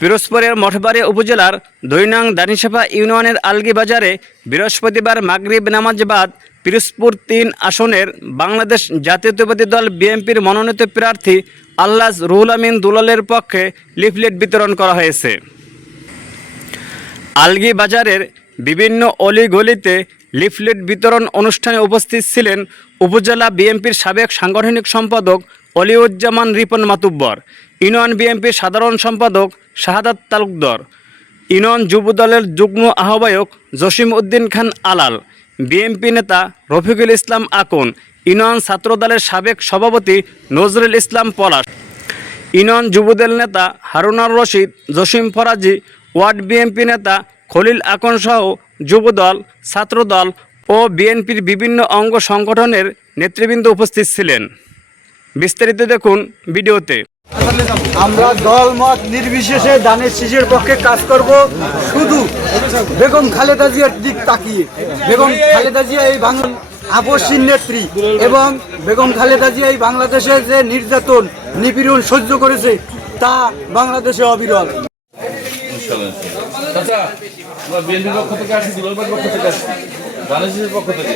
পিরোজপুরের মঠবাড়িয়া উপজেলার ২ নং দানিসাপা ইউনিয়নের আলগী বাজারে বৃহস্পতিবার মাগরিব নামাজ বাদ পিরোজপুর ৩ আসনের বাংলাদেশ জাতীয়তাবাদী দল বিএনপির মনোনীত প্রার্থী আলহাজ রুহুল আমিন দুলালের পক্ষে লিফলেট বিতরণ করা হয়েছে। আলগী বাজারের বিভিন্ন অলিগলিতে লিফলেট বিতরণ অনুষ্ঠানে উপস্থিত ছিলেন উপজেলা বিএনপির সাবেক সাংগঠনিক সম্পাদক অলিউজ্জামান রিপন মাতুব্বর, ইউনিয়ন বিএনপির সাধারণ সম্পাদক শাহাদাত তালুকদার, ইউনিয়ন যুবদলের যুগ্ম আহ্বায়ক জসিম উদ্দিন খান আলাল, বিএনপি নেতা রফিকুল ইসলাম আকন, ইউনিয়ন ছাত্রদলের সাবেক সভাপতি নজরুল ইসলাম পলাশ, ইউনিয়ন যুবদল নেতা হারুনার রশিদ, জসিম ফরাজি, ওয়ার্ড বিএনপি নেতা খলিল আকন সহ যুবদল, ছাত্রদল ও বিএনপির বিভিন্ন অঙ্গ সংগঠনের নেতৃবৃন্দ উপস্থিত ছিলেন। বিস্তারিত দেখুন ভিডিওতে। আমরা দল মত নির্বিশেষে ধানের শীষের পক্ষে কাজ করব, শুধু বেগম খালেদা জিয়ার দিক তাকিয়ে। বেগম খালেদা জিয়া এই বাংলার আপসহীন নেত্রী এবং বেগম খালেদা জিয়া এই বাংলাদেশের যে নির্যাতন নিপীড়ন সহ্য করেছে তা বাংলাদেশে অবিরল। বিএনপির পক্ষ থেকে আসি, দুলালবাড়ির পক্ষ থেকে আসি, দানেশের পক্ষ থেকে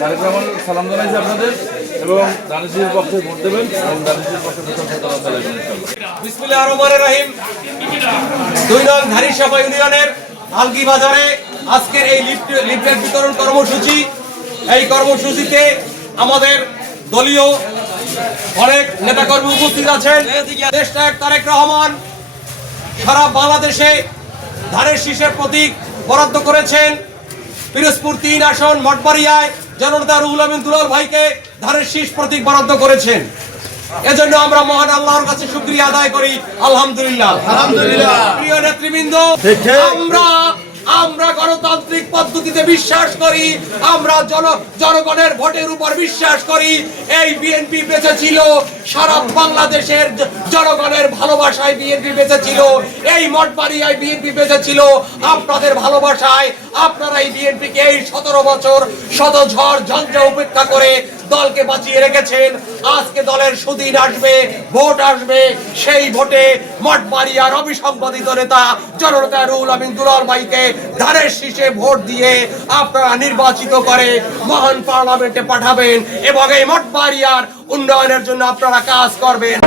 কার্যক্রম সালাম জানাইছি আপনাদের এবং দানেশের পক্ষে ভোট দেবেন এবং দানেশের পক্ষে বিসমিল্লাহির রহমানির রহিম। ২ নং ধানিসাপা ইউনিয়নের আলগী বাজারে আজকের এই লিফলেট বিতরণ কর্মসূচি। এই কর্মসূচিতে আমাদের দলীয় অনেক নেতাকর্মী উপস্থিত আছেন। দেশনায়ক তারেক রহমান সারা বাংলাদেশে ধানের শীষের প্রতীক বরাদ্দ করেছেন। পিরোজপুর ৩ আসন মঠবাড়িয়ায় জননেতা রুহুল আমিন দুলাল ভাইকে ধানের শীষ প্রতীক বরাদ্দ করেছেন। এজন্য আমরা মহান আল্লাহর কাছে শুকরিয়া আদায় করি। আলহামদুলিল্লাহ। প্রিয় নেতৃবৃন্দ, আমরা গণতান্ত্রিক পদ্ধতিতে বিশ্বাস করি, আমরা জনগণের ভোটের উপর বিশ্বাস করি। এই বিএনপি বেঁচে ছিল সারা বাংলাদেশের জনগণের ভালোবাসায় বিএনপি বেঁচে ছিল। এই মঠবাড়িয়ায় বিএনপি বেঁচে ছিল আপনাদের ভালোবাসায়। আপনারা এই বিএনপিকে এই ১৭ বছর শত ঝড় ঝঞ্ঝা উপেক্ষা করে দলকে বাঁচিয়ে রেখেছেন। আজকে দলের সুদিন আসবে, ভোট আসবে, সেই ভোটে মঠবাড়িয়ার অবিসংবাদিত নেতা জননেতা রুহুল আমিন দুলাল ভাইকে ধানের শীষে ভোট দিয়ে আপনারা নির্বাচিত করে মহান পার্লামেন্টে পাঠাবেন এবং এই মঠবাড়িয়ার উন্নয়নের জন্য আপনারা কাজ করবেন।